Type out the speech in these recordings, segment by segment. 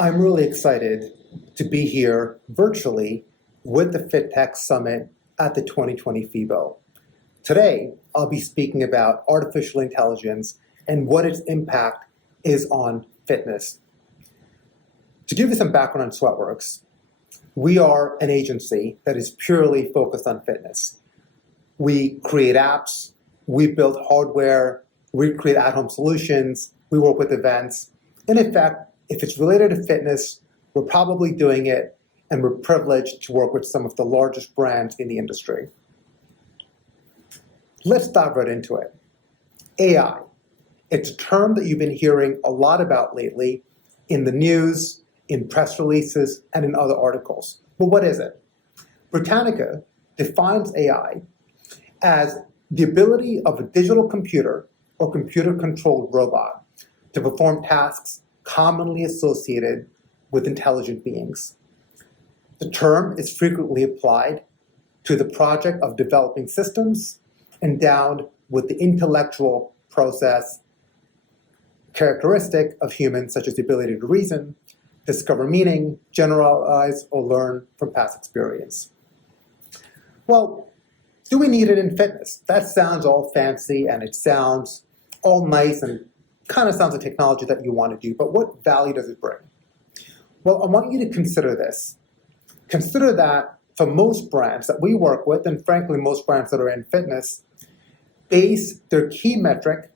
I'm really excited to be here virtually with the FitTech Summit at the 2020 FIBO. Today, I'll be speaking about artificial intelligence and what its impact is on fitness. To give you some background on SweatWorks, we are an agency that is purely focused on fitness. We create apps, we build hardware, we create at-home solutions, we work with events, and in fact, if it's related to fitness, we're probably doing it, and we're privileged to work with some of the largest brands in the industry. Let's dive right into it. AI. It's a term that you've been hearing a lot about lately in the news, in press releases, and in other articles. But what is it? Britannica defines AI as the ability of a digital computer or computer-controlled robot to perform tasks commonly associated with intelligent beings. The term is frequently applied to the project of developing systems endowed with the intellectual process characteristic of humans, such as the ability to reason, discover meaning, generalize, or learn from past experience. Well, do we need it in fitness? That sounds all fancy and it sounds all nice and kind of sounds like technology that you want to do, but what value does it bring? Well, I want you to consider this. Consider that for most brands that we work with, and frankly, most brands that are in fitness, base their key metric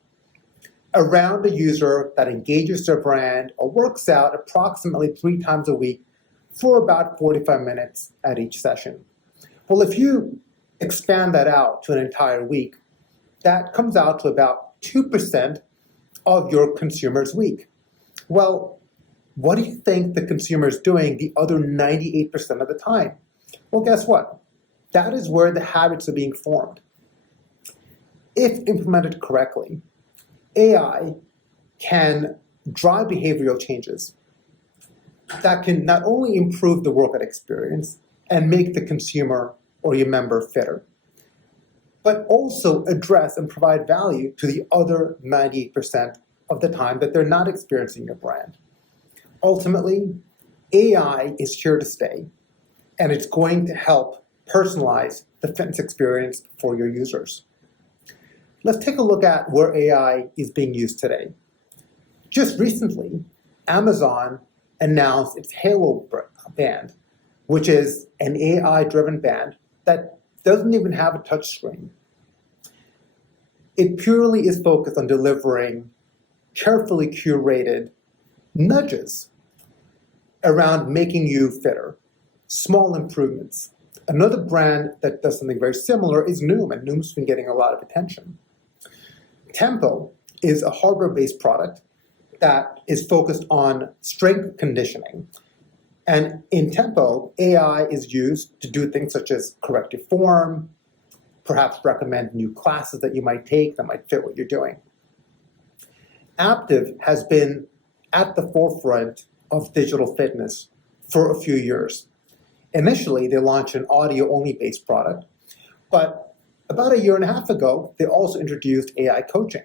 around a user that engages their brand or works out approximately 3 times a week for about 45 minutes at each session. Well, if you expand that out to an entire week, that comes out to about 2% of your consumer's week. Well, what do you think the consumer is doing the other 98% of the time? Well, guess what? That is where the habits are being formed. If implemented correctly, AI can drive behavioral changes that can not only improve the workout experience and make the consumer or your member fitter, but also address and provide value to the other 98% of the time that they're not experiencing your brand. Ultimately, AI is here to stay, and it's going to help personalize the fitness experience for your users. Let's take a look at where AI is being used today. Just recently, Amazon announced its Halo band, which is an AI-driven band that doesn't even have a touch screen. It purely is focused on delivering carefully curated nudges around making you fitter, small improvements. Another brand that does something very similar is Noom, and Noom's been getting a lot of attention. Tempo is a hardware-based product that is focused on strength conditioning. And in Tempo, AI is used to do things such as correct your form, perhaps recommend new classes that you might take that might fit what you're doing. Aptiv has been at the forefront of digital fitness for a few years. Initially, they launched an audio-only based product, but about 1.5 years ago, they also introduced AI coaching.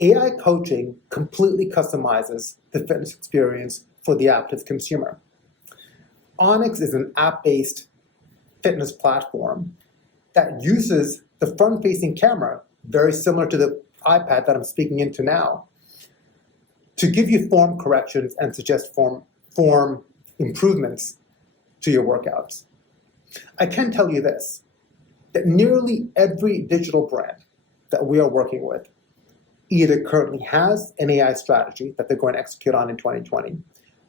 AI coaching completely customizes the fitness experience for the Aptiv consumer. Onyx is an app-based fitness platform that uses the front-facing camera, very similar to the iPad that I'm speaking into now, to give you form corrections and suggest form improvements to your workouts. I can tell you this, that nearly every digital brand that we are working with either currently has an AI strategy that they're going to execute on in 2020,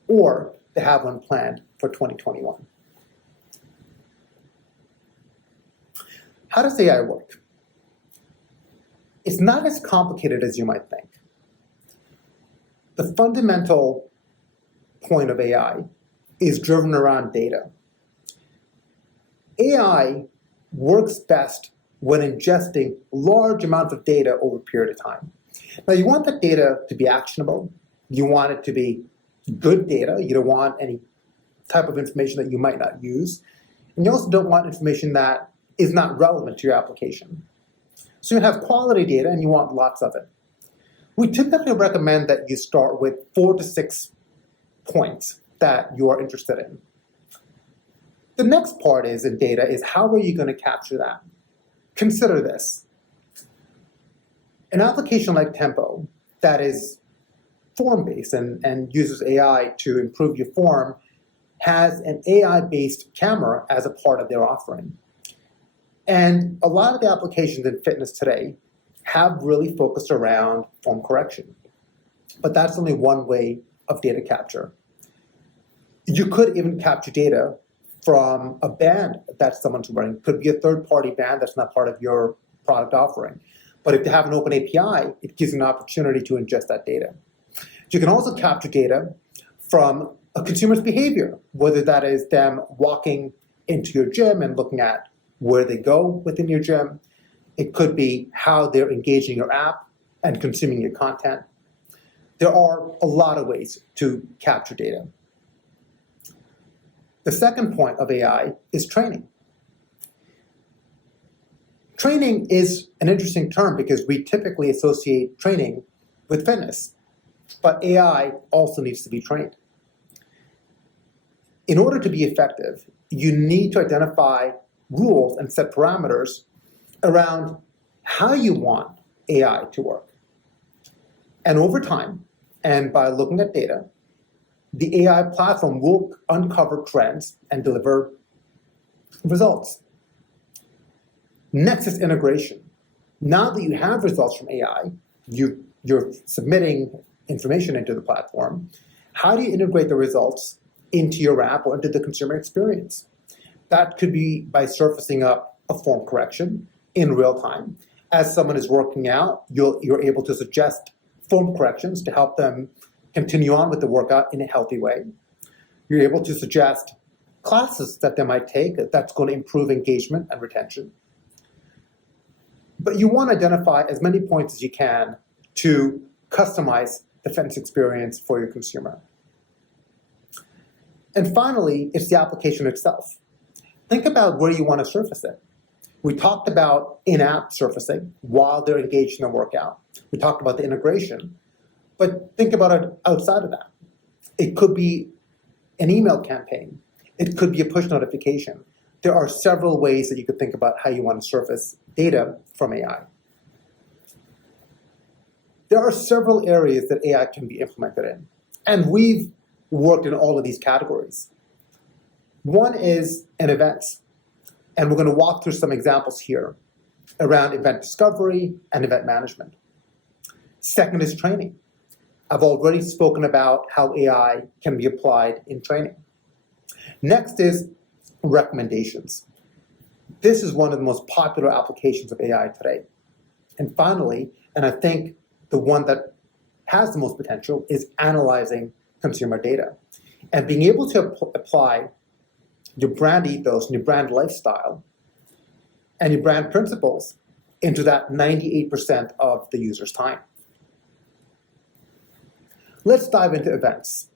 or they have one planned for 2021. How does AI work? It's not as complicated as you might think. The fundamental point of AI is driven around data. AI works best when ingesting large amounts of data over a period of time. Now, you want that data to be actionable. You want it to be good data. You don't want any type of information that you might not use. And you also don't want information that is not relevant to your application. So you have quality data and you want lots of it. We typically recommend that you start with 4 to 6 points that you are interested in. The next part in data is how are you going to capture that? Consider this. An application like Tempo that is form-based and uses AI to improve your form has an AI-based camera as a part of their offering. And a lot of the applications in fitness today have really focused around form correction. But that's only one way of data capture. You could even capture data from a band that someone's wearing. It could be a third-party band that's not part of your product offering. But if they have an open API, it gives you an opportunity to ingest that data. You can also capture data from a consumer's behavior, whether that is them walking into your gym and looking at where they go within your gym. It could be how they're engaging your app and consuming your content. There are a lot of ways to capture data. The second point of AI is training. Training is an interesting term because we typically associate training with fitness, but AI also needs to be trained. In order to be effective, you need to identify rules and set parameters around how you want AI to work. And over time, and by looking at data, the AI platform will uncover trends and deliver results. Next is integration. Now that you have results from AI, you're submitting information into the platform. How do you integrate the results into your app or into the consumer experience? That could be by surfacing up a form correction in real time. As someone is working out, you're able to suggest form corrections to help them continue on with the workout in a healthy way. You're able to suggest classes that they might take that's going to improve engagement and retention. But you want to identify as many points as you can to customize the fitness experience for your consumer. And finally, it's the application itself. Think about where you want to surface it. We talked about in-app surfacing while they're engaged in a workout. We talked about the integration, but think about it outside of that. It could be an email campaign. It could be a push notification. There are several ways that you could think about how you want to surface data from AI. There are several areas that AI can be implemented in, and we've worked in all of these categories. One is in events, and we're going to walk through some examples here around event discovery and event management. Second is training. I've already spoken about how AI can be applied in training. Next is recommendations. This is one of the most popular applications of AI today. And finally, and I think the one that has the most potential, is analyzing consumer data and being able to apply your brand ethos and your brand lifestyle and your brand principles into that 98% of the user's time. Let's dive into events.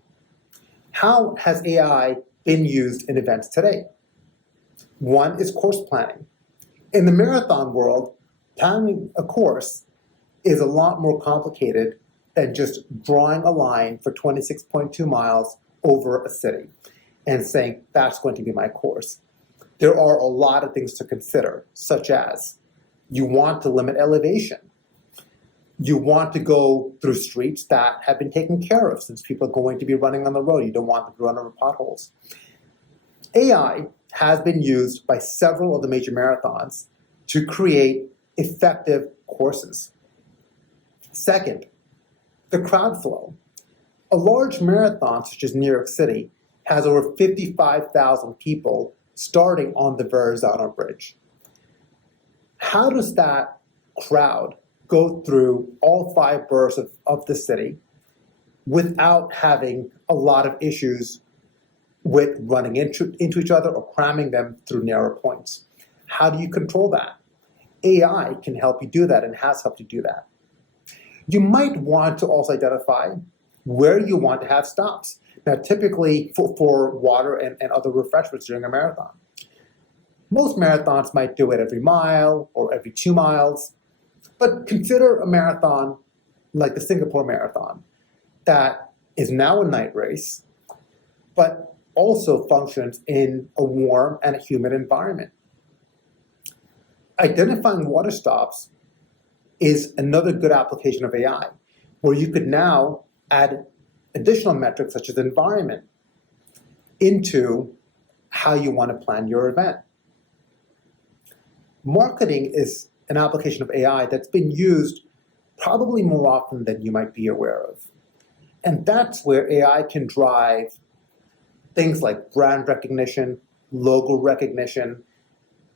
How has AI been used in events today? One is course planning. In the marathon world, planning a course is a lot more complicated than just drawing a line for 26.2 miles over a city and saying, that's going to be my course. There are a lot of things to consider, such as you want to limit elevation. You want to go through streets that have been taken care of since people are going to be running on the road. You don't want them to run over potholes. AI has been used by several of the major marathons to create effective courses. Second, the crowd flow. A large marathon, such as New York City, has over 55,000 people starting on the Verrazano Bridge. How does that crowd go through all 5 boroughs of the city without having a lot of issues with running into each other or cramming them through narrow points? How do you control that? AI can help you do that and has helped you do that. You might want to also identify where you want to have stops. Now, typically for water and other refreshments during a marathon. Most marathons might do it every mile or every 2 miles, but consider a marathon like the Singapore Marathon that is now a night race but also functions in a warm and a humid environment. Identifying water stops is another good application of AI, where you could now add additional metrics such as environment into how you want to plan your event. Marketing is an application of AI that's been used probably more often than you might be aware of. And that's where AI can drive things like brand recognition, logo recognition,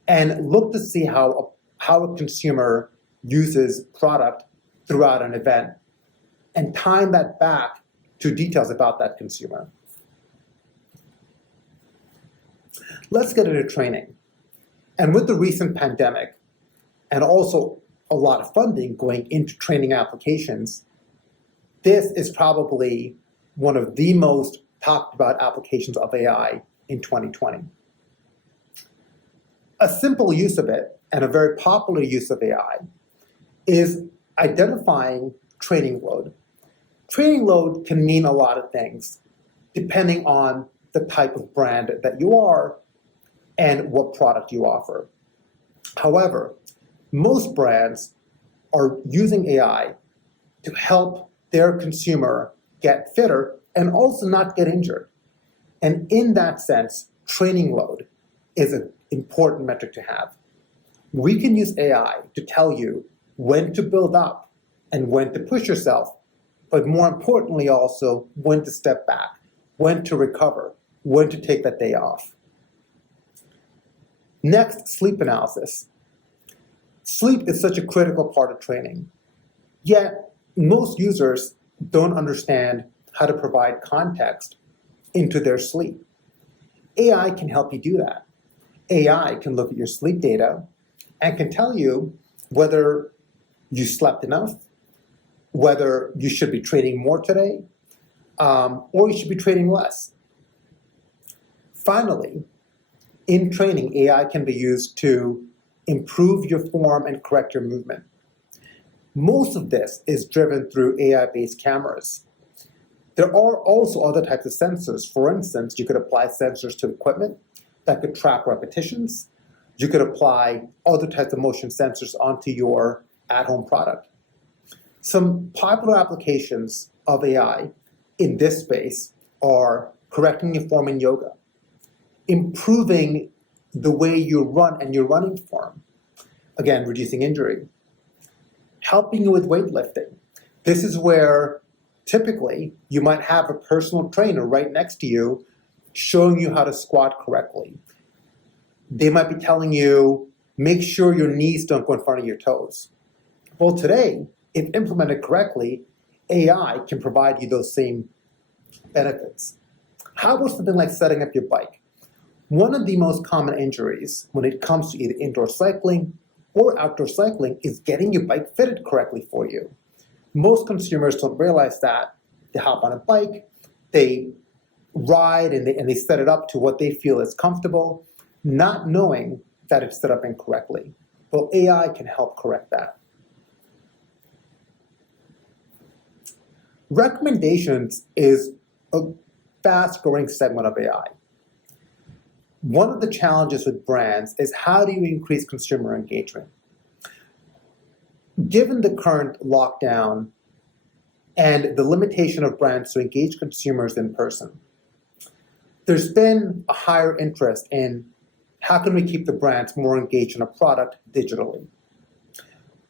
and look to see how a consumer uses product throughout an event and tying that back to details about that consumer. Let's get into training. And with the recent pandemic, and also a lot of funding going into training applications, this is probably one of the most talked about applications of AI in 2020. A simple use of it, and a very popular use of AI, is identifying training load. Training load can mean a lot of things, depending on the type of brand that you are and what product you offer. However, most brands are using AI to help their consumer get fitter and also not get injured. And in that sense, training load is an important metric to have. We can use AI to tell you when to build up and when to push yourself, but more importantly also when to step back, when to recover, when to take that day off. Next, sleep analysis. Sleep is such a critical part of training, yet most users don't understand how to provide context into their sleep. AI can help you do that. AI can look at your sleep data and can tell you whether you slept enough, whether you should be training more today, or you should be training less. Finally, in training, AI can be used to improve your form and correct your movement. Most of this is driven through AI-based cameras. There are also other types of sensors. For instance, you could apply sensors to equipment that could track repetitions. You could apply other types of motion sensors onto your at-home product. Some popular applications of AI in this space are correcting your form in yoga, improving the way you run and your running form, again, reducing injury, helping you with weightlifting. This is where typically you might have a personal trainer right next to you showing you how to squat correctly. They might be telling you, make sure your knees don't go in front of your toes. Well, today, if implemented correctly, AI can provide you those same benefits. How about something like setting up your bike? One of the most common injuries when it comes to either indoor cycling or outdoor cycling is getting your bike fitted correctly for you. Most consumers don't realize that. They hop on a bike, they ride, and they set it up to what they feel is comfortable, not knowing that it's set up incorrectly. Well, AI can help correct that. Recommendations is a fast-growing segment of AI. One of the challenges with brands is how do you increase consumer engagement? Given the current lockdown and the limitation of brands to engage consumers in person, there's been a higher interest in how can we keep the brands more engaged in a product digitally.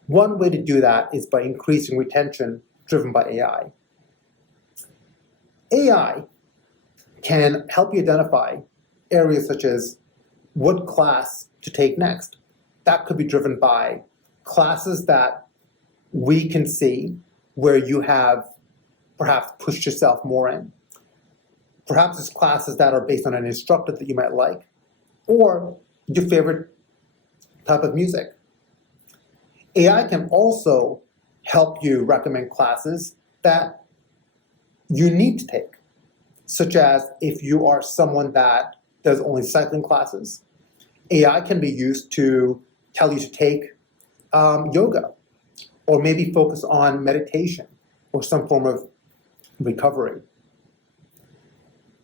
One way to do that is by increasing retention driven by AI. AI can help you identify areas such as what class to take next. That could be driven by classes that we can see where you have perhaps pushed yourself more in. Perhaps it's classes that are based on an instructor that you might like, or your favorite type of music. AI can also help you recommend classes that you need to take, such as if you are someone that does only cycling classes, AI can be used to tell you to take yoga, or maybe focus on meditation or some form of recovery.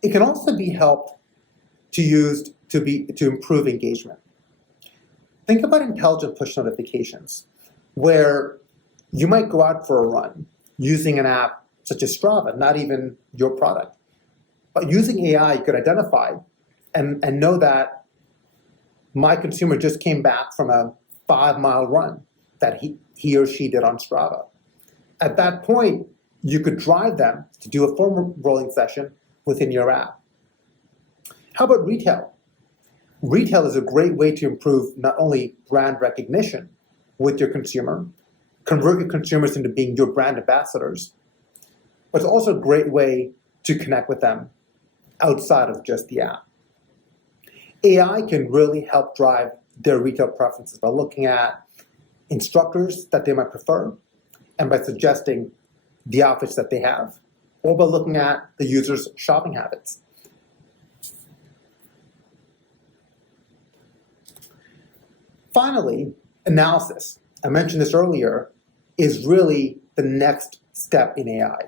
It can also be helped to use to improve engagement. Think about intelligent push notifications, where you might go out for a run using an app such as Strava, not even your product. But using AI, you could identify and know that my consumer just came back from a 5-mile run that he or she did on Strava. At that point, you could drive them to do a foam rolling session within your app. How about retail? Retail is a great way to improve not only brand recognition with your consumer, convert your consumers into being your brand ambassadors, but it's also a great way to connect with them outside of just the app. AI can really help drive their retail preferences by looking at instructors that they might prefer and by suggesting the outfits that they have, or by looking at the user's shopping habits. Finally, analysis, I mentioned this earlier, is really the next step in AI.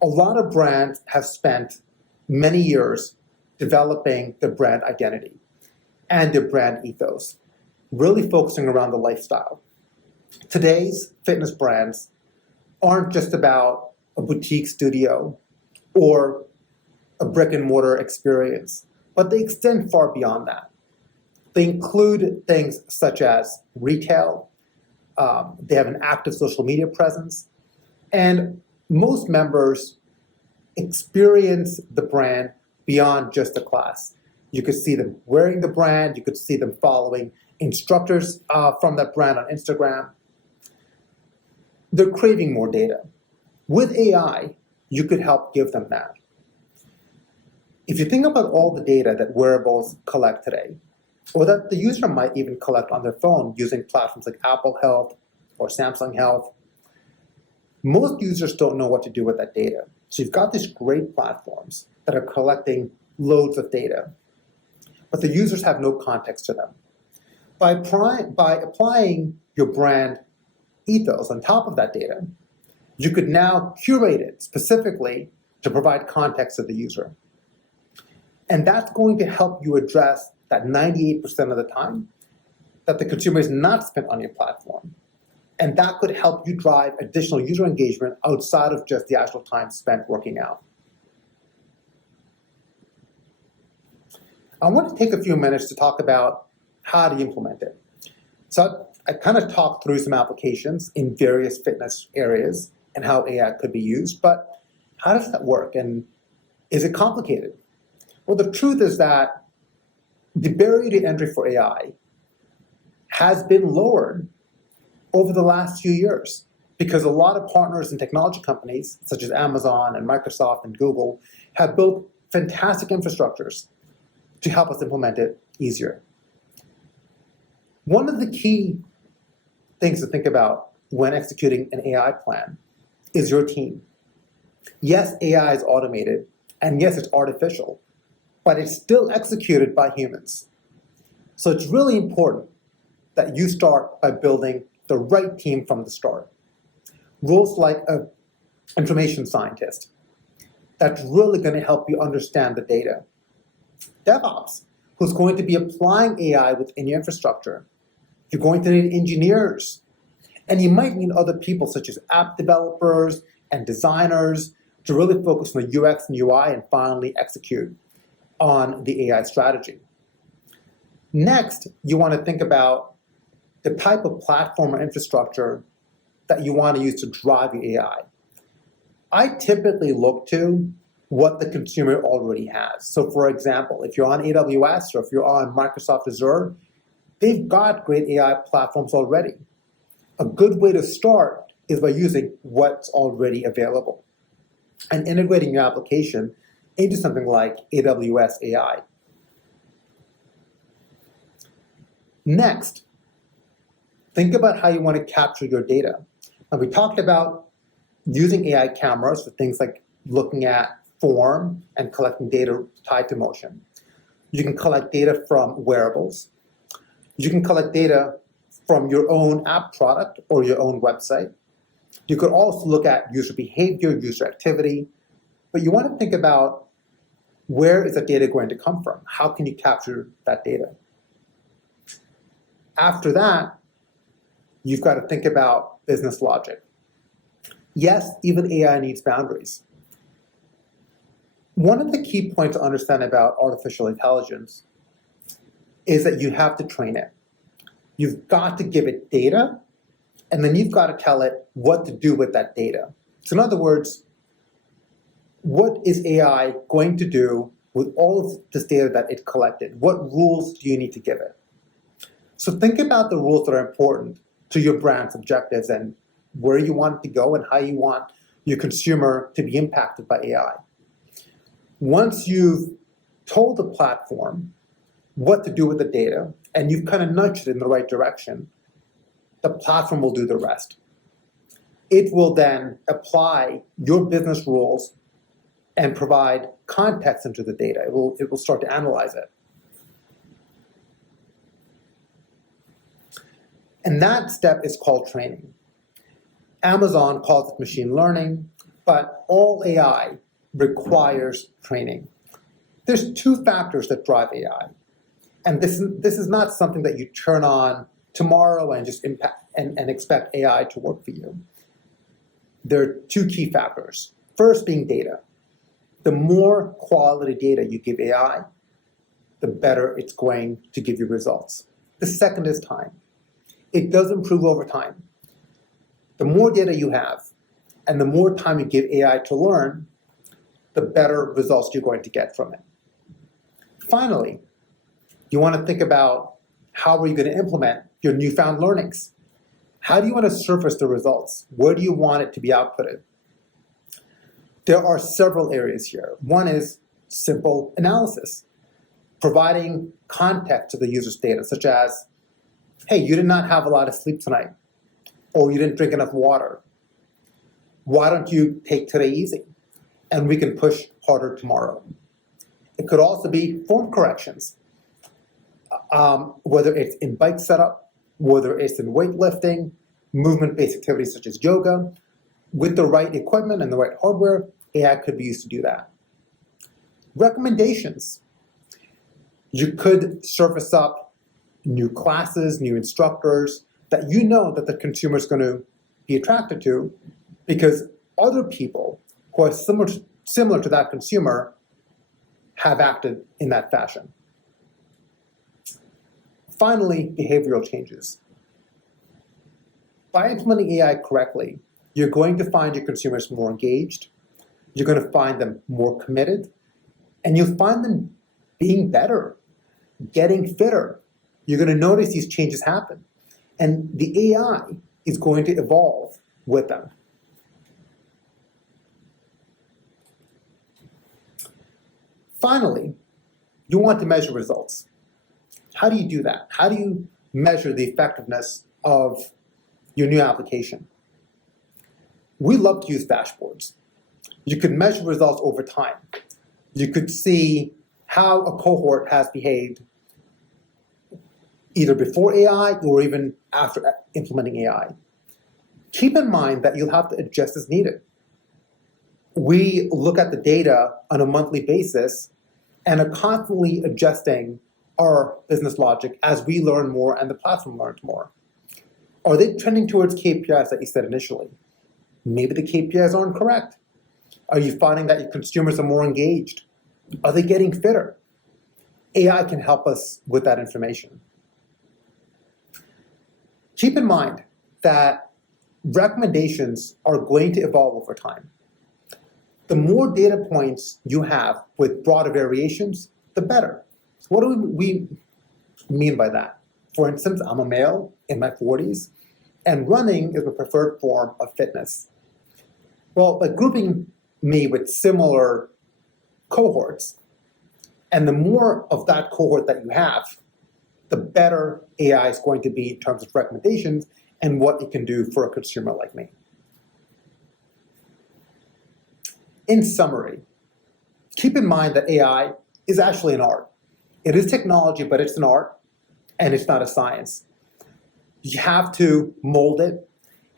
A lot of brands have spent many years developing their brand identity and their brand ethos, really focusing around the lifestyle. Today's fitness brands aren't just about a boutique studio or a brick and mortar experience, but they extend far beyond that. They include things such as retail, they have an active social media presence, and most members experience the brand beyond just the class. You could see them wearing the brand, you could see them following instructors from that brand on Instagram. They're craving more data. With AI, you could help give them that. If you think about all the data that wearables collect today, or that the user might even collect on their phone using platforms like Apple Health or Samsung Health, most users don't know what to do with that data. So you've got these great platforms that are collecting loads of data, but the users have no context to them. By applying your brand ethos on top of that data, you could now curate it specifically to provide context to the user. And that's going to help you address that 98% of the time that the consumer is not spent on your platform. And that could help you drive additional user engagement outside of just the actual time spent working out. I want to take a few minutes to talk about how to implement it. So I kind of talked through some applications in various fitness areas and how AI could be used, but how does that work? And is it complicated? Well, the truth is that the barrier to entry for AI has been lowered over the last few years because a lot of partners and technology companies, such as Amazon and Microsoft and Google, have built fantastic infrastructures to help us implement it easier. One of the key things to think about when executing an AI plan is your team. Yes, AI is automated, and yes, it's artificial, but it's still executed by humans. So it's really important that you start by building the right team from the start. Roles like an information scientist, that's really going to help you understand the data. DevOps, who's going to be applying AI within your infrastructure. You're going to need engineers. And you might need other people such as app developers and designers to really focus on the UX and UI and finally execute on the AI strategy. Next, you want to think about the type of platform or infrastructure that you want to use to drive your AI. I typically look to what the consumer already has. So for example, if you're on AWS or if you're on Microsoft Azure, they've got great AI platforms already. A good way to start is by using what's already available and integrating your application into something like AWS AI. Next, think about how you want to capture your data. Now, we talked about using AI cameras for things like looking at form and collecting data tied to motion. You can collect data from wearables. You can collect data from your own app product or your own website. You could also look at user behavior, user activity, but you want to think about Where is that data going to come from? How can you capture that data? After that, you've got to think about business logic. Yes, even AI needs boundaries. One of the key points to understand about artificial intelligence is that you have to train it. You've got to give it data, and then you've got to tell it what to do with that data. So in other words, what is AI going to do with all of this data that it collected? What rules do you need to give it? So think about the rules that are important to your brand's objectives and where you want it to go and how you want your consumer to be impacted by AI. Once you've told the platform what to do with the data and you've kind of nudged it in the right direction, the platform will do the rest. It will then apply your business rules and provide context into the data. It will start to analyze it. And that step is called training. Amazon calls it machine learning, but all AI requires training. There's two factors that drive AI. And this is not something that you turn on tomorrow and just expect AI to work for you. There are two key factors. First being data. The more quality data you give AI, the better it's going to give you results. The second is time. It does improve over time. The more data you have and the more time you give AI to learn, the better results you're going to get from it. Finally, you want to think about how are you going to implement your newfound learnings? How do you want to surface the results? Where do you want it to be outputted? There are several areas here. One is simple analysis, providing context to the user's data, such as, hey, you did not have a lot of sleep tonight, or you didn't drink enough water. Why don't you take today easy? And we can push harder tomorrow. It could also be form corrections, whether it's in bike setup, whether it's in weightlifting, movement-based activities such as yoga. With the right equipment and the right hardware, AI could be used to do that. Recommendations. You could surface up new classes, new instructors that you know that the consumer is going to be attracted to because other people who are similar to that consumer have acted in that fashion. Finally, behavioral changes. By implementing AI correctly, you're going to find your consumers more engaged, you're going to find them more committed, and you'll find them being better, getting fitter. You're going to notice these changes happen. And the AI is going to evolve with them. Finally, you want to measure results. How do you do that? How do you measure the effectiveness of your new application? We love to use dashboards. You could measure results over time. You could see how a cohort has behaved either before AI or even after implementing AI. Keep in mind that you'll have to adjust as needed. We look at the data on a monthly basis and are constantly adjusting our business logic as we learn more and the platform learns more. Are they trending towards KPIs that you said initially? Maybe the KPIs aren't correct. Are you finding that your consumers are more engaged? Are they getting fitter? AI can help us with that information. Keep in mind that recommendations are going to evolve over time. The more data points you have with broader variations, the better. What do we mean by that? For instance, I'm a male in my 40s, and running is my preferred form of fitness. Well, by grouping me with similar cohorts, and the more of that cohort that you have, the better AI is going to be in terms of recommendations and what it can do for a consumer like me. In summary, keep in mind that AI is actually an art. It is technology, but it's an art, and it's not a science. You have to mold it,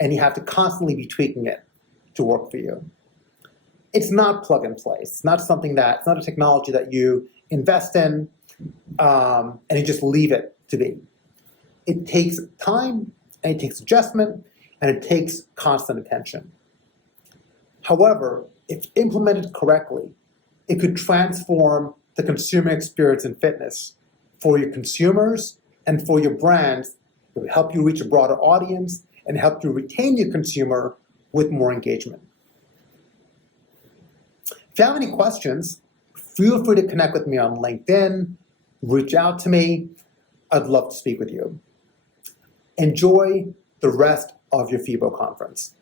and you have to constantly be tweaking it to work for you. it's not plug and play. It's not it's not a technology that you invest in and you just leave it to be. It takes time, and it takes adjustment, and it takes constant attention. However, if implemented correctly, it could transform the consumer experience in fitness for your consumers and for your brands. It would help you reach a broader audience and help you retain your consumer with more engagement. If you have any questions, feel free to connect with me on LinkedIn, reach out to me. I'd love to speak with you. Enjoy the rest of your FIBO conference.